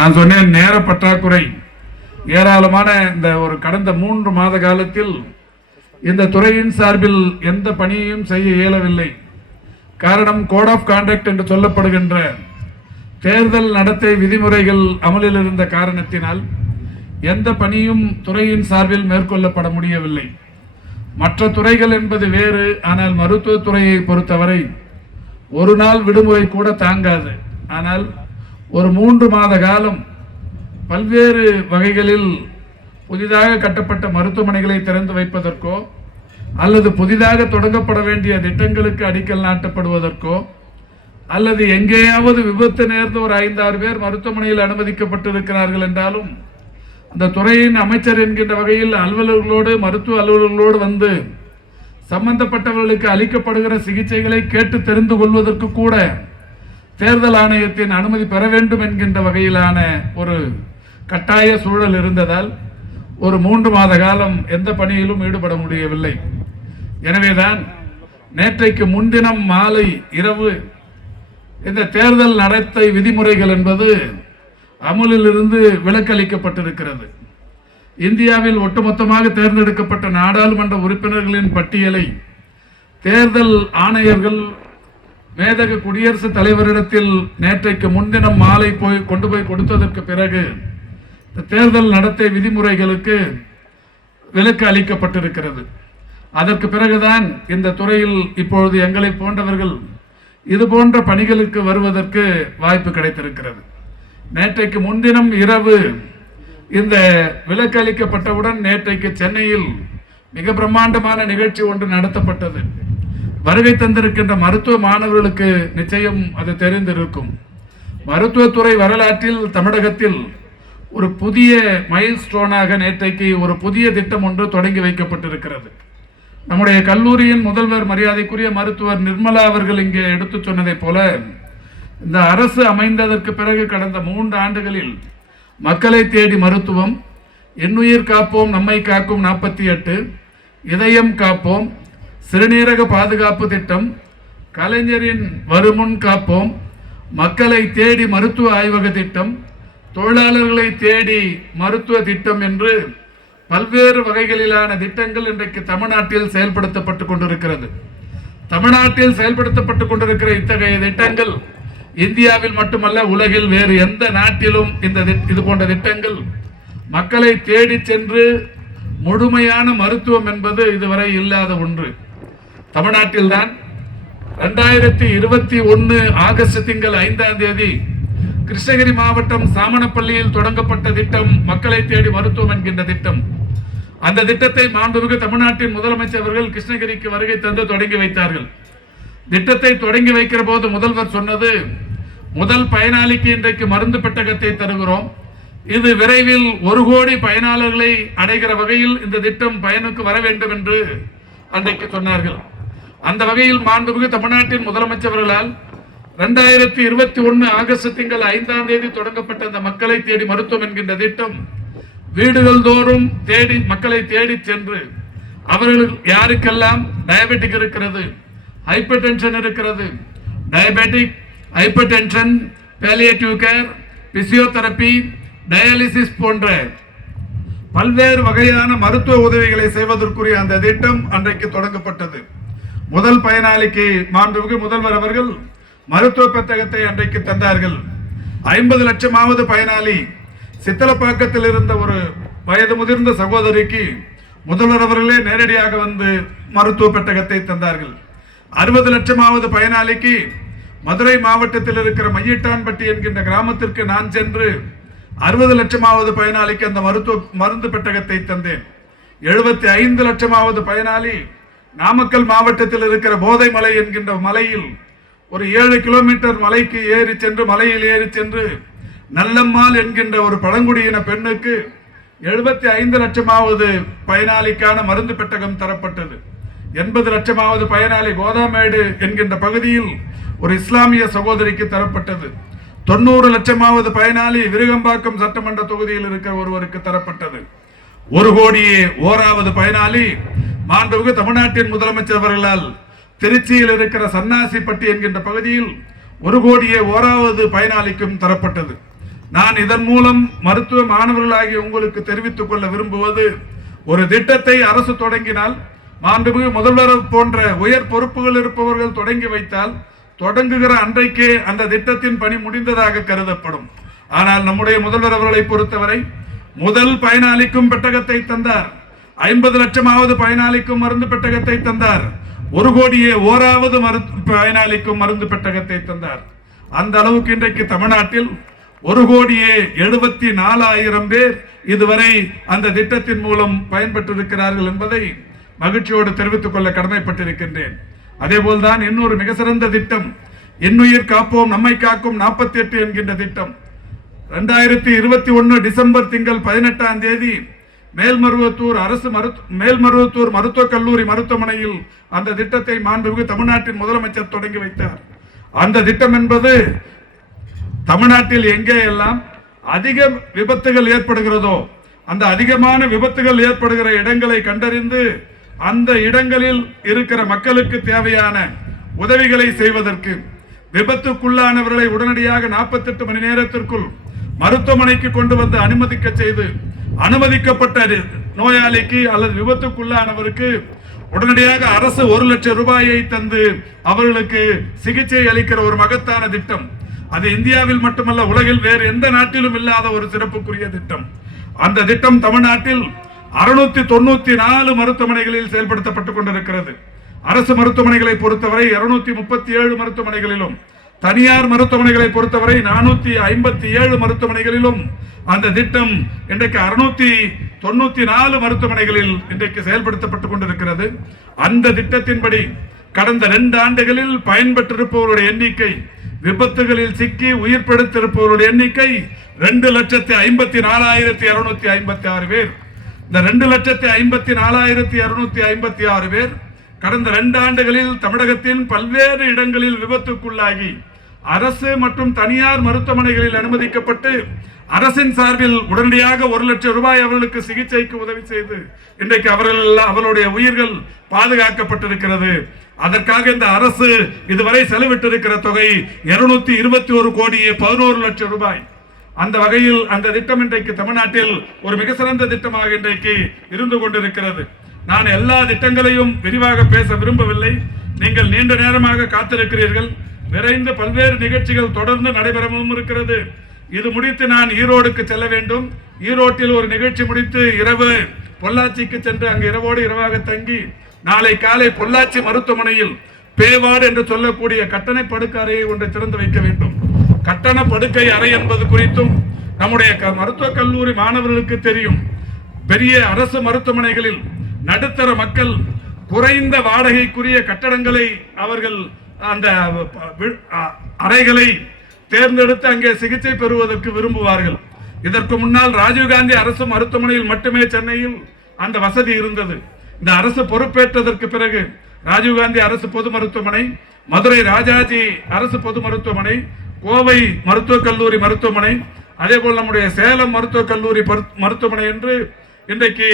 நான் சொன்னேன் நேர பற்றாக்குறை. ஏராளமான இந்த ஒரு கடந்த மூன்று மாத காலத்தில் இந்த துறையின் சார்பில் எந்த பணியையும் செய்ய இயலவில்லை. காரணம் கோட் ஆஃப் கான்டாக்ட் என்று சொல்லப்படுகின்ற தேர்தல் நடத்தை விதிமுறைகள் அமலில் இருந்த காரணத்தினால் எந்த பணியும் துறையின் சார்பில் மேற்கொள்ளப்பட முடியவில்லை. மற்ற துறைகள் என்பது வேறு ஆனால் மருத்துவத்துறையை பொறுத்தவரை ஒரு நாள் விடுமுறை கூட தாங்காது. ஆனால் ஒரு மூன்று மாத காலம் பல்வேறு வகைகளில் புதிதாக கட்டப்பட்ட மருத்துவமனைகளை திறந்து வைப்பதற்கோ அல்லது புதிதாக தொடங்கப்பட வேண்டிய திட்டங்களுக்கு அடிக்கல் நாட்டப்படுவதற்கோ அல்லது எங்கேயாவது விபத்து நேர்ந்து ஒரு ஐந்தாறு பேர் மருத்துவமனையில் அனுமதிக்கப்பட்டிருக்கிறார்கள் என்றாலும் அந்த துறையின் அமைச்சர் என்கின்ற வகையில் அலுவலர்களோடு மருத்துவ அலுவலர்களோடு வந்து சம்பந்தப்பட்டவர்களுக்கு அளிக்கப்படுகிற சிகிச்சைகளை கேட்டு தெரிந்து கொள்வதற்கு கூட தேர்தல் ஆணையத்தின் அனுமதி பெற வேண்டும் என்கின்ற வகையிலான ஒரு கட்டாய சூழல் இருந்ததால் ஒரு மூன்று மாத காலம் எந்த பணியிலும் ஈடுபட முடியவில்லை. எனவேதான் நேற்றைக்கு முன்தினம் மாலை இரவு இந்த தேர்தல் நடத்தை விதிமுறைகள் என்பது அமுலில் இருந்து விலக்களிக்கப்பட்டிருக்கிறது. இந்தியாவில் ஒட்டுமொத்தமாக தேர்ந்தெடுக்கப்பட்ட நாடாளுமன்ற உறுப்பினர்களின் பட்டியலை தேர்தல் ஆணையர்கள் மேதகு குடியரசுத் தலைவரிடத்தில் நேற்றைக்கு முன்தினம் மாலை போய் கொண்டு போய் கொடுத்ததற்கு பிறகு தேர்தல் நடத்தை விதிமுறைகளுக்கு விலக்கு அளிக்கப்பட்டிருக்கிறது. அதற்கு பிறகுதான் இந்த துறையில் இப்பொழுது எங்களை போன்றவர்கள் இது போன்ற பணிகளுக்கு வருவதற்கு வாய்ப்பு கிடைத்திருக்கிறது. நேற்றைக்கு முன்தினம் இரவு இந்த விலக்கு அளிக்கப்பட்டவுடன் நேற்றைக்கு சென்னையில் மிக பிரம்மாண்டமான நிகழ்ச்சி ஒன்று நடத்தப்பட்டது. வருகை தந்திருக்கின்ற மருத்துவ மாணவர்களுக்கு நிச்சயம் அது தெரிந்திருக்கும். மருத்துவத்துறை வரலாற்றில் தமிழகத்தில் ஒரு புதிய மைல் ஸ்டோனாக நேற்றைக்கு ஒரு புதிய திட்டம் ஒன்று தொடங்கி வைக்கப்பட்டிருக்கிறது. நம்முடைய கல்லூரியின் முதல்வர் மரியாதைக்குரிய மருத்துவர் நிர்மலா அவர்கள் இங்கே எடுத்து சொன்னதைப் போல இந்த அரசு அமைந்ததற்கு பிறகு கடந்த மூன்று ஆண்டுகளில் மக்களை தேடி மருத்துவம் எண்ணுயிர் காப்போம் நம்மை காக்கும் நாற்பத்தி எட்டு இதயம் காப்போம் சிறுநீரக பாதுகாப்பு திட்டம் கலைஞரின் வருமுன் காப்போம் மக்களை தேடி மருத்துவ ஆய்வக திட்டம் தொழிலாளர்களை தேடி மருத்துவ திட்டம் என்று பல்வேறு வகைகளிலான திட்டங்கள் இன்றைக்கு தமிழ்நாட்டில் செயல்படுத்தப்பட்டு கொண்டிருக்கிறது. தமிழ்நாட்டில் செயல்படுத்தப்பட்டு கொண்டிருக்கிற இத்தகைய திட்டங்கள் இந்தியாவில் மட்டுமல்ல உலகில் வேறு எந்த நாட்டிலும் இந்த தி- இது போன்ற திட்டங்கள் மக்களை தேடி சென்று முழுமையான மருத்துவம் என்பது இதுவரை இல்லாத ஒன்று. தமிழ்நாட்டில்தான் ரெண்டாயிரத்தி இருபத்தி ஒன்னு ஆகஸ்ட் திங்கள் ஐந்தாம் தேதி கிருஷ்ணகிரி மாவட்டம் சாமணப்பள்ளியில் தொடங்கப்பட்ட திட்டம் மக்களை தேடி மருத்துவம் என்கின்ற திட்டம். அந்த திட்டத்தை மாண்புமிகு தமிழ்நாட்டின் முதலமைச்சர் அவர்கள் கிருஷ்ணகிரிக்கு வருகை தந்து தொடங்கி வைத்தார்கள். திட்டத்தை தொடங்கி வைக்கிற போது முதல்வர் சொன்னது முதல் பயனாளிக்கு இன்றைக்கு மருந்து பெட்டகத்தை தருகிறோம். இது விரைவில் ஒரு கோடி பயனாளர்களை அடைகிற வகையில் இந்த திட்டம் பயனுக்கு வர வேண்டும் என்று அன்றைக்கு சொன்னார்கள். அந்த வகையில் மாண்புமிகு தமிழ்நாட்டின் முதலமைச்சர்களால் ரெண்டாயிரத்தி இருபத்தி ஒன்னு ஆகஸ்ட் திங்கள் ஐந்தாம் தேதி தொடங்கப்பட்ட அந்த மக்களை தேடி மருத்துவம் என்கின்ற திட்டம் வீடுகள் தோறும் தேடி மக்களை தேடி சென்று அவர்கள் யாருக்கெல்லாம் டயபெட்டிக் இருக்கிறது ஹைப்பர் டென்ஷன் இருக்கிறது diabetic hypertension palliative care physiotherapy dialysis போன்ற பல்வேறு வகையான மருத்துவ உதவிகளை செய்வதற்குரிய அந்த திட்டம் அன்றைக்கு தொடங்கப்பட்டது. முதல் பயனாளிக்கு மாண்புமிகு முதல்வர் அவர்கள் மருத்துவ பெட்டகத்தை அன்றைக்கு தந்தார்கள். ஐம்பது லட்சமாவது பயனாளி சித்தலப்பாக்கத்தில் இருந்த ஒரு வயது முதிர்ந்த சகோதரிக்கு முதல்வர் அவர்களே நேரடியாக வந்து மருத்துவ பெட்டகத்தை தந்தார்கள். அறுபது லட்சமாவது பயனாளிக்கு மதுரை மாவட்டத்தில் இருக்கிற மையிட்டான்பட்டி என்கின்ற கிராமத்திற்கு நான் சென்று அறுபது லட்சமாவது பயனாளிக்கு அந்த மருத்துவ மருந்து பெட்டகத்தை தந்தேன். எழுபத்தி ஐந்து லட்சமாவது பயனாளி நாமக்கல் மாவட்டத்தில் இருக்கிற போதை மலை என்கின்ற மலையில் ஒரு ஏழு கிலோமீட்டர் மலைக்கு ஏறி சென்று மலையில் ஏறி சென்று நல்லம்மாள் என்கின்ற ஒரு பழங்குடியின பெண்ணுக்கு எழுபத்தி ஐந்து லட்சமாவது பயனாளிக்கான மருந்து பெட்டகம் தரப்பட்டது. எண்பது லட்சமாவது பயனாளி கோதாமேடு என்கின்ற பகுதியில் ஒரு இஸ்லாமிய சகோதரிக்கு தரப்பட்டது. தொண்ணூறு லட்சமாவது பயனாளி விருகம்பாக்கம் சட்டமன்ற தொகுதியில் இருக்கிற ஒருவருக்கு தரப்பட்டது. ஒரு கோடியே ஓராவது பயனாளி மாண்புமிகு தமிழ்நாட்டின் முதலமைச்சர் அவர்களால் திருச்சியில் இருக்கிற சன்னாசிப்பட்டி என்கின்ற பகுதியில் ஒரு கோடியே ஓராவது பயனாளிக்கும் தரப்பட்டது. நான் இதன் மூலம் மருத்துவ மாணவர்களாகி உங்களுக்கு தெரிவித்துக் கொள்ள விரும்புவது ஒரு திட்டத்தை அரசு தொடங்கினால் மாண்புமிகு முதல்வர் போன்ற உயர் பொறுப்புகள் இருப்பவர்கள் தொடங்கி வைத்தால் தொடங்குகிற அன்றைக்கே அந்த திட்டத்தின் பணி முடிந்ததாக கருதப்படும். ஆனால் நம்முடைய முதல்வர் அவர்களை பொறுத்தவரை முதல் பயனாளிக்கும் பெட்டகத்தை தந்தார். ஐம்பது லட்சமாவது பயனாளிக்கும் மருந்து பெட்டகத்தை தந்தார். ஒரு கோடியே ஓராவது மருந்து பயனாளிக்கும் மருந்து பெட்டகத்தை தந்தார். அந்த அளவுக்கு இன்றைக்கு தமிழ்நாட்டில் ஒரு கோடியே எழுபத்தி நாலாயிரம் பேர் இதுவரை அந்த திட்டத்தின் மூலம் பயன்பெற்றிருக்கிறார்கள் என்பதை மகிழ்ச்சியோடு தெரிவித்துக் கொள்ள கடமைப்பட்டிருக்கின்றேன். அதேபோல்தான் இன்னொரு மிக சிறந்த திட்டம் இன்னுயிர் காப்போம் நம்மை காக்கும் நாற்பத்தி எட்டு என்கின்ற திட்டம். ரெண்டாயிரத்தி இருபத்தி ஒன்று டிசம்பர் திங்கள் பதினெட்டாம் தேதி மேல்மருவத்தூர் அரசு மருத்து மேல்மருவத்தூர் மருத்துவக் கல்லூரி மருத்துவமனையில் அந்த திட்டத்தை மாண்புமிகு தமிழ்நாட்டின் முதலமைச்சர் தொடங்கி வைத்தார். அந்த திட்டம் என்பது தமிழ்நாட்டில் எங்கே எல்லாம் அதிக விபத்துகள் ஏற்படுகிறதோ அந்த அதிகமான விபத்துகள் ஏற்படுகிற இடங்களை கண்டறிந்து அந்த இடங்களில் இருக்கிற மக்களுக்கு தேவையான உதவிகளை செய்வதற்கு விபத்துக்குள்ளானவர்களை உடனடியாக 48 மணி நேரத்திற்குள் மருத்துவமனைக்கு கொண்டு வந்து அனுமதிக்க செய்து அனுமதிக்கப்பட்ட நோயாளிக்கு அல்லது விபத்துக்குள்ளானவருக்கு உடனடியாக அரசு ஒரு லட்சம் ரூபாயை தந்து அவர்களுக்கு சிகிச்சை அளிக்கிற ஒரு மகத்தான திட்டம். அது இந்தியாவில் மட்டுமல்ல உலகில் வேறு எந்த நாட்டிலும் இல்லாத ஒரு சிறப்புக்குரிய திட்டம். அந்த திட்டம் தமிழ்நாட்டில் அறுநூத்தி தொண்ணூத்தி நாலு மருத்துவமனைகளில் செயல்படுத்தப்பட்டுக் கொண்டிருக்கிறது. அரசு மருத்துவமனைகளை பொறுத்தவரை இருநூத்தி முப்பத்தி ஏழு மருத்துவமனைகளிலும் தனியார் மருத்துவமனைகளை பொறுத்தவரை நானூத்தி ஐம்பத்தி ஏழு மருத்துவமனைகளிலும் அந்த திட்டம் இன்றைக்கு அறுநூத்தி தொண்ணூத்தி நாலு மருத்துவமனைகளில் இன்றைக்கு செயல்படுத்தப்பட்டுக் கொண்டிருக்கிறது. அந்த திட்டத்தின்படி கடந்த ரெண்டு ஆண்டுகளில் பயன்பெற்றிருப்பவருடைய எண்ணிக்கை விபத்துகளில் சிக்கி உயிர் பிழைத்திருப்பவருடைய எண்ணிக்கை ரெண்டு லட்சத்தி ஐம்பத்தி நாலாயிரத்தி இருநூத்தி ஐம்பத்தி ஆறு பேர். இந்த ரெண்டு லட்சத்தி ஐம்பத்தி நாலாயிரத்தி இருநூத்தி ஐம்பத்தி ஆறு பேர் கடந்த ரெண்டு ஆண்டுகளில் தமிழகத்தின் பல்வேறு இடங்களில் விபத்துக்குள்ளாகி அரசு மற்றும் தனியார் மருத்துவமனைகளில் அனுமதிக்கப்பட்டு அரசின் சார்பில் உடனடியாக ஒரு லட்சம் ரூபாய் அவர்களுக்கு சிகிச்சைக்கு உதவி செய்து இன்றைக்கு அவர்கள் அவருடைய உயிர்கள் பாதுகாக்கப்பட்டிருக்கிறது. அதற்காக இந்த அரசு இதுவரை செலவிட்டிருக்கிற தொகை இருநூத்தி இருபத்தி ஒரு கோடியே பதினோரு லட்சம் ரூபாய். அந்த வகையில் அந்த திட்டம் இன்றைக்கு தமிழ்நாட்டில் ஒரு மிக சிறந்த திட்டமாக இன்றைக்கு இருந்து கொண்டிருக்கிறது. நான் எல்லா திட்டங்களையும் விரிவாக பேச விரும்பவில்லை. நீங்கள் நீண்ட நேரமாக காத்திருக்கிறீர்கள். விரைந்து பல்வேறு நிகழ்ச்சிகள் தொடர்ந்து நடைபெறவும் இருக்கிறது. இது முடித்து நான் ஈரோடுக்கு செல்ல வேண்டும். ஈரோட்டில் ஒரு நிகழ்ச்சி முடித்து இரவு பொள்ளாச்சிக்கு சென்று அங்கு இரவோடு இரவாக தங்கி நாளை காலை பொள்ளாச்சி மருத்துவமனையில் பேவார்டு என்று சொல்லக்கூடிய கட்டண படுக்கை அறையை ஒன்றை திறந்து வைக்க வேண்டும். கட்டண படுக்கை அறை என்பது குறித்தும் நம்முடைய க- மருத்துவக் கல்லூரி மாணவர்களுக்கு தெரியும். பெரிய அரசு மருத்துவமனைகளில் நடுத்தர மக்கள் குறைந்த வாடகைக்குரிய கட்டடங்களை அவர்கள் அந்த அறைகளை தேர்ந்தெடுத்து அங்கே சிகிச்சை பெறுவதற்கு விரும்புவார்கள். இதற்கு முன்னால் ராஜீவ்காந்தி அரசு மருத்துவமனையில் மட்டுமே சென்னையில் அந்த வசதி இருந்தது. இந்த அரசு பொறுப்பேற்றதற்கு பிறகு ராஜீவ்காந்தி அரசு பொது மருத்துவமனை மதுரை ராஜாஜி அரசு பொது மருத்துவமனை கோவை மருத்துவக் கல்லூரி மருத்துவமனை அதே போல் நம்முடைய சேலம் மருத்துவக் கல்லூரி மருத்துவமனை என்று இன்றைக்கு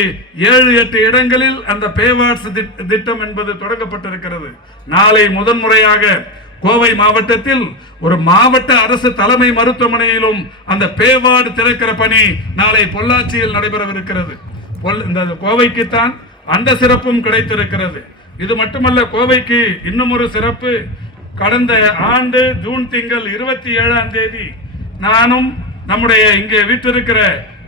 ஏழு எட்டு இடங்களில் அந்த பேவாட்ஸ் திட்டம் என்பது தொடங்கப்பட்டிருக்கிறது. நாளை முதன்முறையாக கோவை மாவட்டத்தில் ஒரு மாவட்ட அரசு தலைமை மருத்துவமனையிலும் அந்த பேவார்டு திறக்கிற பணி நாளை பொள்ளாச்சியில் நடைபெறவிருக்கிறது. இந்த கோவைக்குத்தான் அந்த சிறப்பும் கிடைத்திருக்கிறது. இது மட்டுமல்ல கோவைக்கு இன்னும் ஒரு சிறப்பு. கடந்த ஆண்டு ஜூன் திங்கள் இருபத்தி ஏழாம் தேதி நானும் நம்முடைய இங்கே வீட்டிருக்கிற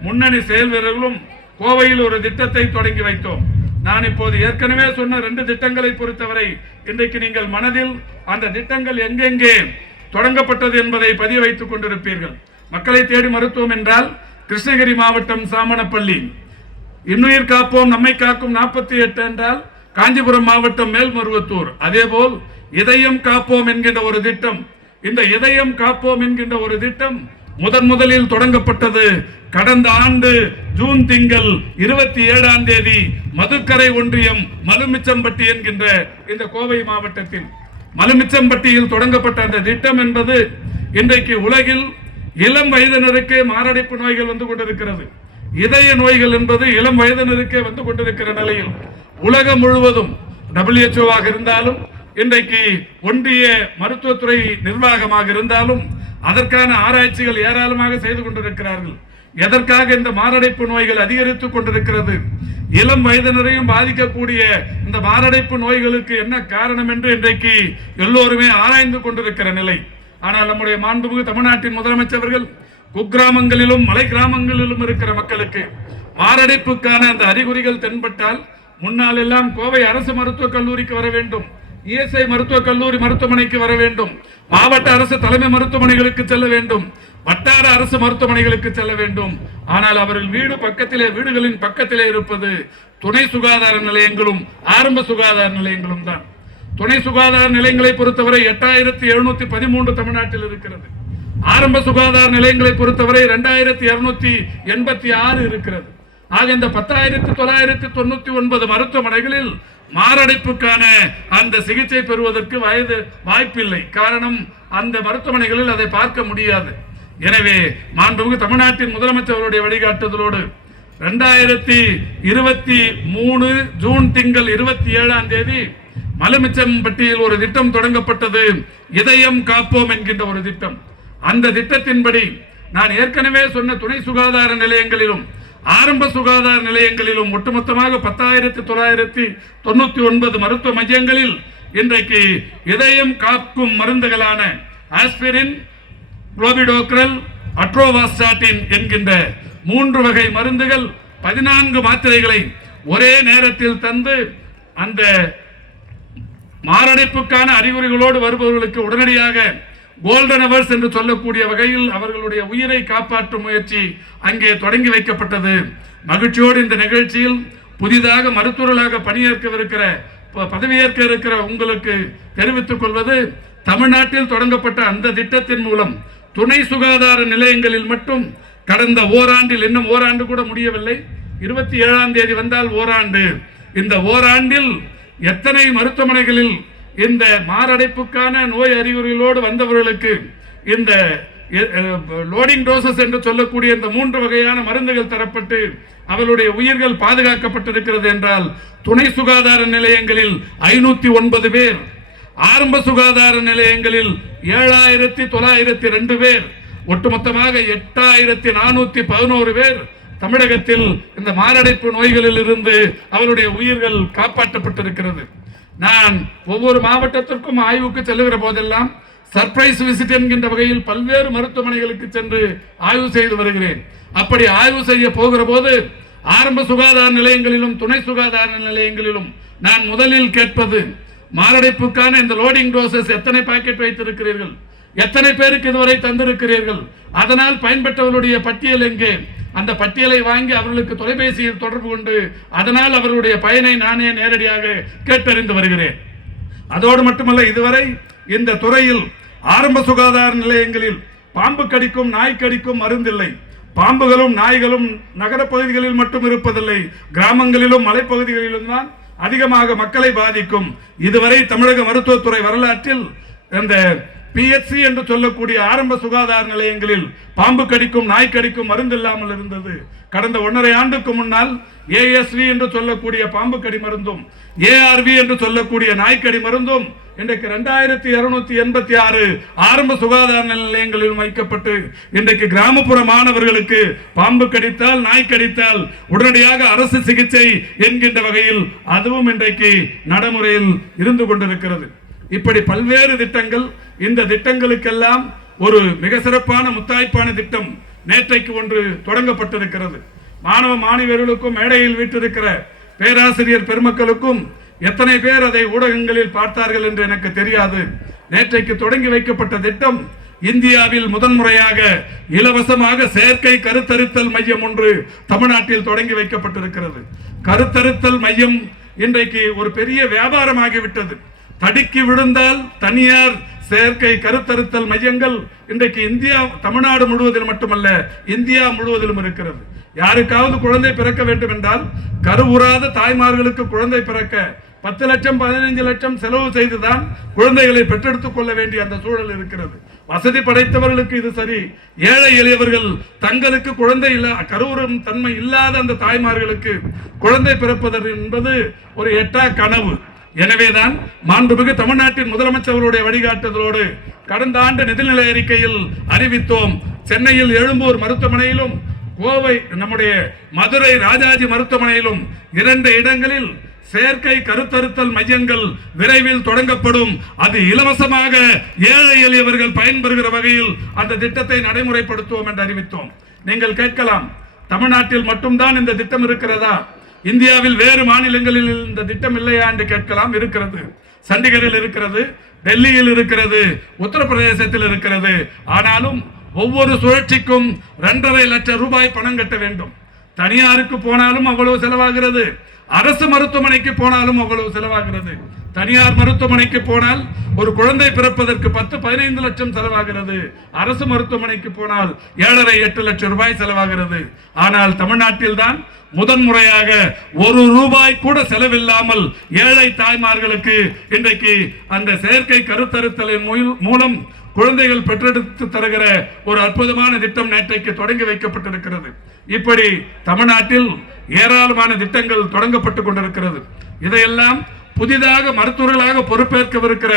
முன்னணி செயல் வீரர்களும் கோவையில் ஒரு திட்டத்தை தொடங்கி வைத்தோம். நான் இப்போது ஏற்கனவே சொன்ன ரெண்டு திட்டங்களை பொறுத்தவரை இன்றைக்கு நீங்கள் மனதில் அந்த திட்டங்கள் எங்கெங்கே தொடங்கப்பட்டது என்பதை பதிய வைத்துக் கொண்டிருப்பீர்கள். மக்களை தேடி மருத்துவம் என்றால் கிருஷ்ணகிரி மாவட்டம் சாமணப்பள்ளி. இன்னுயிர் காப்போம் நம்மை காக்கும் நாற்பத்தி எட்டு என்றால் காஞ்சிபுரம் மாவட்டம் மேல்மருவத்தூர். அதேபோல் இதயம் காப்போம் என்கின்ற ஒரு திட்டம் இந்த இதயம் காப்போம் என்கின்ற ஒரு திட்டம் முதன் முதலில் தொடங்கப்பட்டது கடந்த ஆண்டு ஜூன் திங்கள் இருபத்தி ஏழாம் தேதி மதுக்கரை ஒன்றியம் மலுமிச்சம்பட்டி என்கின்ற இந்த கோவை மாவட்டத்தில். மலுமிச்சம்பட்டியில் தொடங்கப்பட்ட அந்த திட்டம் என்பது இன்றைக்கு உலகில் இளம் வயதினருக்கே மாரடைப்பு நோய்கள் வந்து கொண்டிருக்கிறது. இதய நோய்கள் என்பது இளம் வயதினருக்கே வந்து கொண்டிருக்கிற நிலையில் உலகம் முழுவதும் டபிள்யூஹெச்ஓவாக இருந்தாலும் இன்றைக்கு ஒன்றிய மருத்துவத்துறை நிர்வாகமாக இருந்தாலும் அதற்கான ஆராய்ச்சிகள் ஏராளமாக செய்து கொண்டிருக்கிறார்கள். எதற்காக இந்த மாரடைப்பு நோய்கள் அதிகரித்துக் கொண்டிருக்கிறது? இளம் வயதினரையும் பாதிக்கக்கூடிய இந்த மாரடைப்பு நோய்களுக்கு என்ன காரணம் என்று இன்றைக்கு எல்லோருமே ஆராய்ந்து கொண்டிருக்கிற நிலை. ஆனால் நம்முடைய மாண்புமிகு தமிழ்நாட்டின் முதலமைச்சர்கள் குக்கிராமங்களிலும் மலை கிராமங்களிலும் இருக்கிற மக்களுக்கு மாரடைப்புக்கான அந்த அறிகுறிகள் தென்பட்டால் முன்னால் எல்லாம் கோவை அரசு மருத்துவக் கல்லூரிக்கு வர வேண்டும். இஎஸ்ஐ மருத்துவக் கல்லூரி மருத்துவமனைக்கு வர வேண்டும். மாவட்ட அரசு தலைமை மருத்துவமனைகளுக்கு செல்ல வேண்டும். வட்டார அரசு மருத்துவமனைகளுக்கு செல்ல வேண்டும். ஆனால் அவர்கள் வீடு பக்கத்திலே வீடுகளின் பக்கத்திலே இருப்பது துணை சுகாதார நிலையங்களும் ஆரம்ப சுகாதார நிலையங்களும் தான். துணை சுகாதார நிலையங்களை பொறுத்தவரை எட்டாயிரத்தி எழுநூத்தி பதிமூன்று தமிழ்நாட்டில் இருக்கிறது. ஆரம்ப சுகாதார நிலையங்களை பொறுத்தவரை இரண்டாயிரத்தி இருநூத்தி எண்பத்தி ஆறு இருக்கிறது. ஆக இந்த பத்தாயிரத்தி தொள்ளாயிரத்தி தொண்ணூத்தி ஒன்பது மருத்துவமனைகளில் மாரடைப்புக்கான அந்த சிகிச்சை பெறுவதற்கு வயது வாய்ப்பில்லை. காரணம் அந்த மருத்துவமனைகளில் அதை பார்க்க முடியாது. எனவே மாண்புமிகு தமிழ்நாட்டின் முதலமைச்சர்களுடைய வழிகாட்டுதலோடு ரெண்டாயிரத்தி இருபத்தி மூணு ஜூன் திங்கள் இருபத்தி ஏழாம் தேதி மலுமிச்சம்பட்டியில் ஒரு திட்டம் தொடங்கப்பட்டது. இதயம் காப்போம் என்கின்ற ஒரு திட்டம். அந்த திட்டத்தின்படி நான் ஏற்கனவே சொன்ன துணை சுகாதார நிலையங்களிலும் ஆரம்ப சுகாதார நிலையங்களிலும் ஒட்டுமொத்தமாக பத்தாயிரத்தி தொள்ளாயிரத்தி தொண்ணூத்தி ஒன்பது மருத்துவ மையங்களில் இன்றைக்கு இதயம் காக்கும் மருந்துகளான ஆஸ்பிரின் குளோபிடோக்ரல் அட்ரோவாஸ்டாட்டின் என்கின்ற மூன்று வகை மருந்துகள் பதினான்கு மாத்திரைகளை ஒரே நேரத்தில் தந்து அந்த மாரடைப்புக்கான அறிகுறிகளோடு வருபவர்களுக்கு உடனடியாக கோல்டன் அவர்ஸ் என்று சொல்லக்கூடிய வகையில் அவர்களுடைய உயிரை காப்பாற்றும் முயற்சி அங்கே தொடங்கி வைக்கப்பட்டது. மகிழ்ச்சியோடு இந்த நிகழ்ச்சியில் புதிதாக மருத்துவர்களாக பணியேற்கவிருக்கிற ப- பதவியேற்க இருக்கிற உங்களுக்கு தெரிவித்துக் கொள்வது தமிழ்நாட்டில் தொடங்கப்பட்ட அந்த திட்டத்தின் மூலம் துணை சுகாதார நிலையங்களில் மட்டும் கடந்த ஓராண்டில் இன்னும் ஓராண்டு கூட முடியவில்லை. இருபத்தி ஏழாம் தேதி வந்தால் ஓராண்டு. இந்த ஓராண்டில் எத்தனை மருத்துவமனைகளில் இந்த மாரடைப்புக்கான நோய் அறிகுறிகளோடு வந்தவர்களுக்கு இந்த லோடிங் டோசஸ் என்று சொல்லக்கூடிய இந்த மூன்று வகையான மருந்துகள் தரப்பட்டு அவளுடைய உயிர்கள் பாதுகாக்கப்பட்டிருக்கிறது என்றால் துணை சுகாதார நிலையங்களில் ஐநூத்தி ஒன்பது பேர் ஆரம்ப சுகாதார நிலையங்களில் ஏழாயிரத்தி தொள்ளாயிரத்தி ரெண்டு பேர் ஒட்டுமொத்தமாக எட்டாயிரத்தி நானூத்தி பதினோரு பேர் தமிழகத்தில் இந்த மாரடைப்பு நோய்களில் இருந்து அவருடைய உயிர்கள் காப்பாற்றப்பட்டிருக்கிறது. நான் ஒவ்வொரு மாவட்டத்திற்கும் ஆய்வுக்கு செல்லுகிற போதெல்லாம் சர்ப்ரைஸ் விசிட் என்கின்ற வகையில் பல்வேறு மருத்துவமனைகளுக்கு சென்று ஆய்வு செய்து வருகிறேன். அப்படி ஆய்வு செய்ய போகிற போது ஆரம்ப சுகாதார நிலையங்களிலும் துணை சுகாதார நிலையங்களிலும் நான் முதலில் கேட்பது மாரடைப்புக்கான இந்த லோடிங் டோசஸ் எத்தனை பாக்கெட் வைத்திருக்கிறீர்கள்? எத்தனை பேருக்கு இதுவரை தந்திருக்கிறீர்கள்? அதனால் பயன்பெற்றவர்களுடைய பட்டியல் எங்கே? அந்த பட்டியலை வாங்கி அவர்களுக்கு தொலைபேசியில் தொடர்பு கொண்டு அதனால் அவர்களுடைய பயனை நானே நேரடியாக கேட்டறிந்து வருகிறேன். அதோடு மட்டுமல்ல இதுவரை இந்த துறையில் ஆரம்ப சுகாதார நிலையங்களில் பாம்பு கடிக்கும் நாய் கடிக்கும் மருந்தில்லை. பாம்புகளும் நாய்களும் நகரப்பகுதிகளில் மட்டும் இருப்பதில்லை. கிராமங்களிலும் மலைப்பகுதிகளிலும் தான் அதிகமாக மக்களை பாதிக்கும். இதுவரை தமிழக மருத்துவத்துறை வரலாற்றில் இந்த பிஎச்சி என்று சொல்லக்கூடிய ஆரம்ப சுகாதார நிலையங்களில் பாம்பு கடிக்கும் நாய் கடிக்கும் மருந்து இல்லாமல் இருந்தது. கடந்த ஒன்றரை ஆண்டுக்கு முன்னால் ஏஎஸ்வி என்று சொல்லக்கூடிய பாம்பு கடி மருந்தும் ஏஆர்வி என்று சொல்லக்கூடிய நாய்க்கடி மருந்தும் இன்றைக்கு ரெண்டாயிரத்தி இருநூத்தி எண்பத்தி ஆறு ஆரம்ப சுகாதார நிலையங்களில் வைக்கப்பட்டு இன்றைக்கு கிராமப்புற மாணவர்களுக்கு பாம்பு கடித்தால் நாய் கடித்தால் உடனடியாக அரசு சிகிச்சை என்கின்ற வகையில் அதுவும் இன்றைக்கு நடைமுறையில் இருந்து கொண்டிருக்கிறது. இப்படி பல்வேறு திட்டங்கள் இந்த திட்டங்களுக்கெல்லாம் ஒரு மிக சிறப்பான முத்தாய்ப்பான திட்டம் நேற்றைக்கு ஒன்று தொடங்கப்பட்டிருக்கிறது. மாணவ மாணவியர்களுக்கும் மேடையில் வீட்டிருக்கிற பேராசிரியர் பெருமக்களுக்கும் எத்தனை பேர் அதை ஊடகங்களில் பார்த்தார்கள் என்று எனக்கு தெரியாது. நேற்றைக்கு தொடங்கி வைக்கப்பட்ட திட்டம் இந்தியாவில் முதன்முறையாக இலவசமாக செயற்கை கருத்தருத்தல் மையம் ஒன்று தமிழ்நாட்டில் தொடங்கி வைக்கப்பட்டிருக்கிறது. கருத்தருத்தல் மையம் இன்றைக்கு ஒரு பெரிய வியாபாரமாகிவிட்டது. தடுக்கி விழுந்தால் தனியார் செயற்கை கருத்தருத்தல் மையங்கள் இன்றைக்கு இந்தியா தமிழ்நாடு முழுவதிலும் மட்டுமல்ல இந்தியா முழுவதிலும் இருக்கிறது. யாருக்காவது குழந்தை பிறக்க வேண்டும் என்றால் கருவுறாத தாய்மார்களுக்கு குழந்தை பிறக்க பத்து லட்சம் பதினைஞ்சு லட்சம் செலவு செய்துதான் குழந்தைகளை பெற்றெடுத்துக் கொள்ள வேண்டிய அந்த சூழல் இருக்கிறது. வசதி படைத்தவர்களுக்கு இது சரி ஏழை எளியவர்கள் தங்களுக்கு குழந்தை இல்ல கருவுறும் தன்மை இல்லாத அந்த தாய்மார்களுக்கு குழந்தை பிறப்பது என்பது ஒரு எட்டா கனவு. எனவேதான் மாண்புமிகு தமிழ்நாட்டின் முதலமைச்சர்களுடைய வழிகாட்டுதலோடு கடந்த ஆண்டு நிதிநிலை அறிக்கையில் அறிவித்தோம். சென்னையில் எழும்பூர் மருத்துவமனையிலும் கோவை நம்முடைய மதுரை ராஜாஜி மருத்துவமனையிலும் இரண்டு இடங்களில் செயற்கை கருத்தறுத்தல் மையங்கள் விரைவில் தொடங்கப்படும். அது இலவசமாக ஏழை எளியவர்கள் பயன்பெறுகிற வகையில் அந்த திட்டத்தை நடைமுறைப்படுத்துவோம் என்று அறிவித்தோம். நீங்கள் கேட்கலாம் தமிழ்நாட்டில் மட்டும்தான் இந்த திட்டம் இருக்கிறதா? இந்தியாவில் வேறு மாநிலங்களில் இந்த திட்டம் இல்லையா என்று கேட்கலாம். இருக்கிறது. சண்டிகரில் இருக்கிறது டெல்லியில் இருக்கிறது உத்தரப்பிரதேசத்தில் இருக்கிறது. ஆனாலும் ஒவ்வொரு சுழற்சிக்கும் இரண்டரை லட்சம் ரூபாய் பணம் கட்ட வேண்டும். தனியாருக்கு போனாலும் அவ்வளவு செலவாகிறது. அரசு மருத்துவமனைக்கு போனாலும் அவ்வளவு செலவாகிறது. தனியார் மருத்துவமனைக்கு போனால் ஒரு குழந்தை பிறப்பதற்கு பத்து பதினைந்து லட்சம் செலவாகிறது. அரசு மருத்துவமனைக்கு போனால் ஏழரை எட்டு லட்சம் ரூபாய் செலவாகிறது. ஆனால் தமிழ்நாட்டில் தான் முதன் முறையாக ஒரு ரூபாய் கூட செலவில்லாமல் ஏழை தாய்மார்களுக்கு இன்றைக்கு அந்த செயற்கை கருத்தருத்தலின் மூலம் குழந்தைகள் பெற்றெடுத்து தருகிற ஒரு அற்புதமான திட்டம் நேற்றைக்கு தொடங்கி வைக்கப்பட்டிருக்கிறது. இப்படி தமிழ்நாட்டில் ஏராளமான திட்டங்கள் தொடங்கப்பட்டு கொண்டிருக்கிறது. இதையெல்லாம் புதிதாக மருத்துவர்களாக பொறுப்பேற்கவிருக்கிற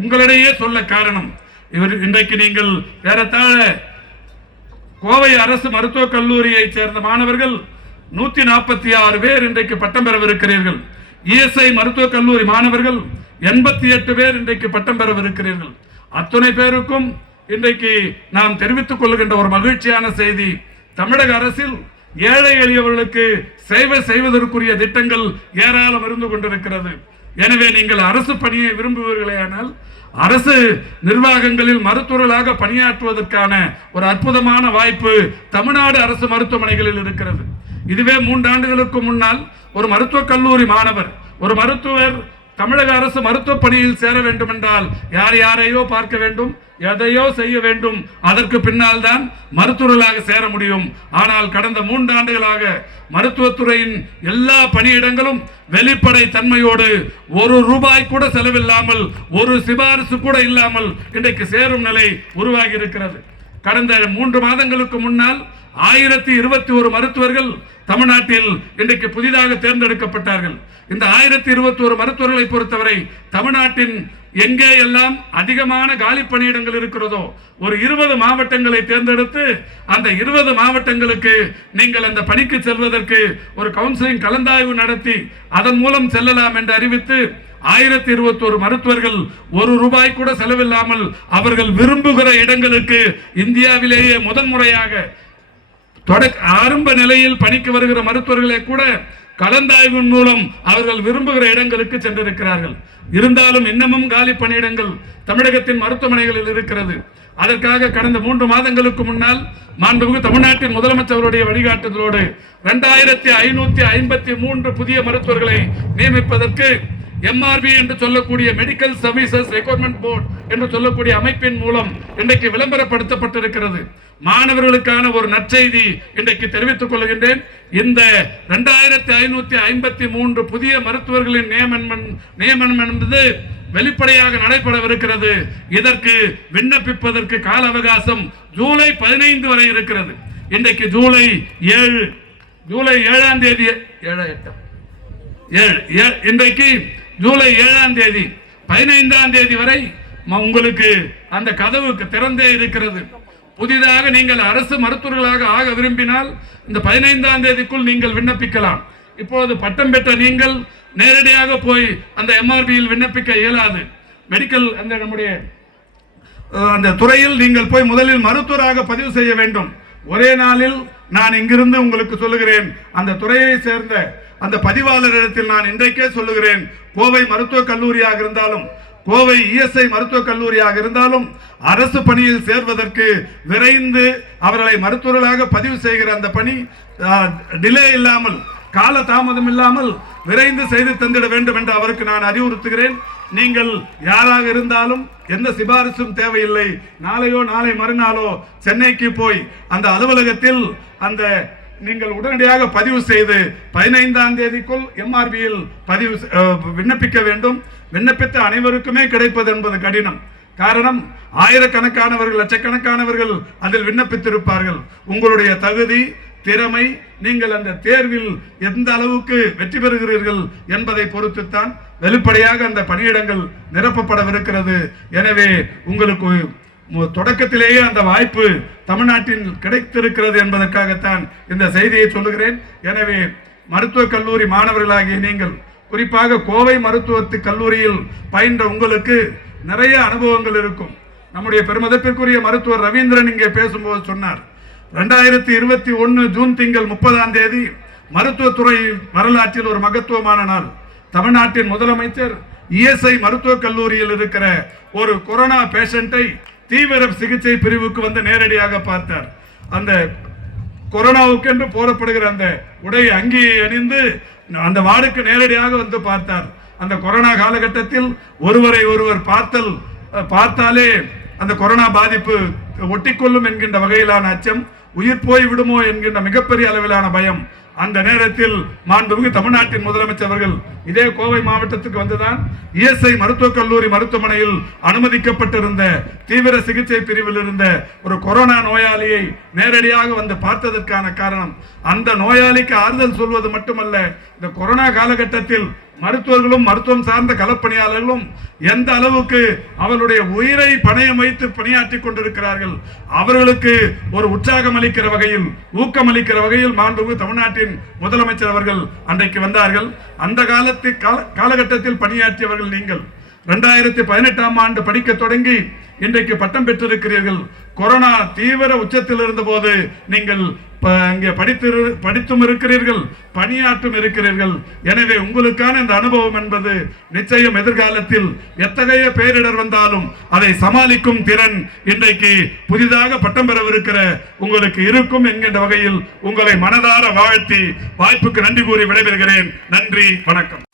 உங்களிடையே சொல்ல காரணம் இவர் இன்றைக்கு நீங்கள் ஏறத்தாழ கோவை அரசு மருத்துவக் கல்லூரியைச் சேர்ந்த மாணவர்கள் நூத்தி நாற்பத்தி ஆறு பேர் இன்றைக்கு பட்டம் பெறவிருக்கிறீர்கள். இஎஸ்ஐ மருத்துவக் கல்லூரி மாணவர்கள் எண்பத்தி எட்டு பேர் இன்றைக்கு பட்டம் பெறவிருக்கிறீர்கள். அத்துணை பேருக்கும் இன்றைக்கு நாம் தெரிவித்துக் கொள்கின்ற ஒரு மகிழ்ச்சியான செய்தி தமிழக அரசில் ஏழை எளியவர்களுக்கு சேவை செய்வதற்குரிய திட்டங்கள் ஏராளம் இருந்து கொண்டிருக்கிறது. எனவே நீங்கள் அரசு பணியை விரும்புவீர்களேயானால் அரசு நிர்வாகங்களில் மருத்துவர்களாக பணியாற்றுவதற்கான ஒரு அற்புதமான வாய்ப்பு தமிழ்நாடு அரசு மருத்துவமனைகளில் இருக்கிறது. இதுவே மூன்றாண்டுகளுக்கு முன்னால் ஒரு மருத்துவக் கல்லூரி மாணவர் ஒரு மருத்துவர் தமிழக அரசு மருத்துவ பணியில் சேர வேண்டும் என்றால் யார் யாரையோ பார்க்க வேண்டும் எதையோ செய்ய வேண்டும் அதற்கு பின்னால் தான் மருத்துவர்களாக சேர முடியும். ஆனால் கடந்த மூன்று ஆண்டுகளாக மருத்துவத்துறையின் எல்லா பணியிடங்களும் வெளிப்படை தன்மையோடு ஒரு ரூபாய் கூட செலவில்லாமல் ஒரு சிபாரிசு கூட இல்லாமல் இன்றைக்கு சேரும் நிலை உருவாகி இருக்கிறது கடந்த மூன்று மாதங்களுக்கு முன்னால் ஆயிரத்தி இருபத்தி ஒரு மருத்துவர்கள் தமிழ்நாட்டில் இன்றைக்கு புதிதாக தேர்ந்தெடுக்கப்பட்டார்கள். இந்த ஆயிரத்தி இருபத்தி ஒரு மருத்துவர்களை பொறுத்தவரை தமிழ்நாட்டின் எங்கே எல்லாம் அதிகமான காலி பணியிடங்கள் இருக்கிறதோ ஒரு இருபது மாவட்டங்களை தேர்ந்தெடுத்து அந்த இருபது மாவட்டங்களுக்கு நீங்கள் அந்த பணிக்கு செல்வதற்கு ஒரு கவுன்சிலிங் கலந்தாய்வு நடத்தி அதன் மூலம் செல்லலாம் என்று அறிவித்து ஆயிரத்தி இருபத்தோரு மருத்துவர்கள் ஒரு ரூபாய் கூட செலவில்லாமல் அவர்கள் விரும்புகிற இடங்களுக்கு இந்தியாவிலேயே முதன்முறையாக ஆரம்ப நிலையில் பணிக்கு வருகிற மருத்துவர்களை கூட கலந்தாய்வின் மூலம் அவர்கள் விரும்புகிற இடங்களுக்கு சென்றிருக்கிறார்கள். இருந்தாலும் இன்னமும் காலி பணியிடங்கள் தமிழகத்தின் மருத்துவமனைகளில் இருக்கிறது. அதற்காக கடந்த மூன்று மாதங்களுக்கு முன்னால் மாண்புமிகு தமிழ்நாட்டின் முதலமைச்சருடைய வழிகாட்டுதலோடு இரண்டாயிரத்தி ஐநூத்தி ஐம்பத்தி மூன்று புதிய மருத்துவர்களை நியமிப்பதற்கு எம்ஆர்பி என்று சொல்லக்கூடிய மெடிக்கல் சர்வீசஸ் ரெக்யூர்மெண்ட் போர்டு என்று சொல்லக்கூடிய அமைப்பின் மூலம் இன்றைக்கு விளம்பரப்படுத்தப்பட்டிருக்கிறது. மாணவர்களுக்கான ஒரு நற்செய்தி இன்றைக்கு தெரிவித்துக் கொள்கின்றேன். இந்த ரெண்டாயிரத்தி ஐநூத்தி ஐம்பத்தி மூன்று புதிய மருத்துவர்களின் நியமனம் நியமனம் என்பது வெளிப்படையாக நடைபெறவிருக்கிறது. இதற்கு விண்ணப்பிப்பதற்கு கால அவகாசம் ஜூலை பதினைந்து வரை இருக்கிறது. இன்றைக்கு ஜூலை ஏழு ஜூலை ஏழாம் தேதி ஏழு எட்டாம் ஏழு ஏ- இன்றைக்கு ஜூலை ஏழாம் தேதி பதினைந்தாம் தேதி வரை உங்களுக்கு அந்த கதவுக்கு திறந்தே இருக்கிறது. புதிதாக நீங்கள் அரசு மருத்துவர்களாக ஆக விரும்பினால் இந்த பதினைந்தாம் தேதிக்குள் நீங்கள் விண்ணப்பிக்கலாம். இப்போது பட்டம் பெற்ற நீங்கள் நேரடியாக போய் அந்த எம்ஆர்பியில் விண்ணப்பிக்க இயலாது. மெடிக்கல் அந்த நம்முடைய அந்த துறையில் நீங்கள் போய் முதலில் மருத்துவராக பதிவு செய்ய வேண்டும். ஒரே நாளில் நான் இங்கிருந்து உங்களுக்கு சொல்லுகிறேன். அந்த துறையை சேர்ந்த அந்த பதிவாளரிடத்தில் நான் இன்றைக்கே சொல்லுகிறேன் கோவை மருத்துவக் கல்லூரியாக இருந்தாலும் கோவை இஎஸ்ஐ மருத்துவக் கல்லூரியாக இருந்தாலும் அரசு பணியில் சேர்வதற்கு விரைந்து அவர்களை மருத்துவர்களாக பதிவு செய்கிற அந்த பணி டிலே இல்லாமல் கால தாமதம் இல்லாமல் விரைந்து செய்து தந்திட வேண்டும் என்று அவருக்கு நான் அறிவுறுத்துகிறேன். நீங்கள் யாராக இருந்தாலும் எந்த சிபாரிசும் தேவையில்லை. நாளையோ நாளை மறுநாளோ சென்னைக்கு போய் அந்த அலுவலகத்தில் அந்த நீங்கள் உடனடியாக பதிவு செய்து பதினைந்தாம் தேதிக்குள் எம்ஆர்பியில் பதிவு விண்ணப்பிக்க வேண்டும். விண்ணப்பித்த அனைவருக்குமே கிடைப்பது என்பது கடினம். காரணம் ஆயிரக்கணக்கானவர்கள் லட்சக்கணக்கானவர்கள் அதில் விண்ணப்பித்திருப்பார்கள். உங்களுடைய தகுதி திறமை நீங்கள் அந்த தேர்வில் எந்த அளவுக்கு வெற்றி பெறுகிறீர்கள் என்பதை பொறுத்துத்தான் வெளிப்படையாக அந்த பணியிடங்கள் நிரப்பப்படவிருக்கிறது. எனவே உங்களுக்கு தொடக்கத்திலேயே அந்த வாய்ப்பு தமிழ்நாட்டில் கிடைத்திருக்கிறது என்பதற்காகத்தான் இந்த செய்தியை சொல்லுகிறேன். எனவே மருத்துவக் கல்லூரி மாணவர்களாகிய நீங்கள் குறிப்பாக கோவை மருத்துவத்து கல்லூரியில் பயின்ற உங்களுக்கு நிறைய அனுபவங்கள் இருக்கும். நம்முடைய பெருமதப்பிற்குரிய மருத்துவர் ரவீந்திரன் இங்கே பேசும்போது சொன்னார் ரெண்டாயிரத்தி இருபத்தி ஒன்று ஜூன் திங்கள் முப்பதாம் தேதி மருத்துவத்துறை வரலாற்றில் ஒரு மகத்துவமான நாள். தமிழ்நாட்டின் முதலமைச்சர் இஎஸ்ஐ மருத்துவக் கல்லூரியில் இருக்கிற ஒரு கொரோனா பேஷண்ட்டை தீவிர சிகிச்சை பிரிவுக்கு வந்து நேரடியாக பார்த்தார். அந்த கொரோனாவுக்கென்று போடப்படுகிற அந்த உடை அங்கியை அணிந்து அந்த வார்டுக்கு நேரடியாக வந்து பார்த்தார். அந்த கொரோனா காலகட்டத்தில் ஒருவரை ஒருவர் பார்த்தல் பார்த்தாலே அந்த கொரோனா பாதிப்பு ஒட்டிக்கொள்ளும் என்கின்ற வகையிலான அச்சம் உயிர் போய் விடுமோ என்கின்ற மிகப்பெரிய அளவிலான பயம் அந்த நேரத்தில் மாண்புமிகு தமிழ்நாட்டின் முதலமைச்சர் அவர்கள் இதே கோவை மாவட்டத்துக்கு வந்துதான் இஎஸ்ஐ மருத்துவக் கல்லூரி மருத்துவமனையில் அனுமதிக்கப்பட்டிருந்த தீவிர சிகிச்சை பிரிவில் இருந்த ஒரு கொரோனா நோயாளியை நேரடியாக வந்து பார்த்ததற்கான காரணம். அந்த நோயாளிக்கு ஆறுதல் சொல்வது மட்டுமல்ல இந்த கொரோனா காலகட்டத்தில் மருத்துவர்களும் மருத்துவம் சார்ந்த களப்பணியாளர்களும் எந்த அளவுக்கு அவர்களுடைய உயிரை பணயம் வைத்து பணியாற்றி கொண்டிருக்கிறார்கள் அவர்களுக்கு ஒரு உற்சாகம் அளிக்கிற வகையில் ஊக்கம் அளிக்கிற வகையில் மாண்புமிகு தமிழ்நாட்டின் முதலமைச்சர் அவர்கள் அன்றைக்கு வந்தார்கள். அந்த காலத்து கால- காலகட்டத்தில் பணியாற்றியவர்கள் நீங்கள். ரெண்டாயிரத்தி பதினெட்டாம் ஆண்டு படிக்க தொடங்கி இன்றைக்கு பட்டம் பெற்றிருக்கிறீர்கள். கொரோனா தீவிர உச்சத்தில் இருந்தபோது நீங்கள் இங்கே அங்கே படித்து படித்தும் இருக்கிறீர்கள் பணியாற்றும் இருக்கிறீர்கள். எனவே உங்களுக்கான இந்த அனுபவம் என்பது நிச்சயம் எதிர்காலத்தில் எத்தகைய பேரிடர் வந்தாலும் அதை சமாளிக்கும் திறன் இன்றைக்கு புதிதாக பட்டம் பெறவிருக்கிற உங்களுக்கு இருக்கும் என்கின்ற வகையில் உங்களை மனதார வாழ்த்தி வாய்ப்புக்கு நன்றி கூறி விடைபெறுகிறேன். நன்றி வணக்கம்.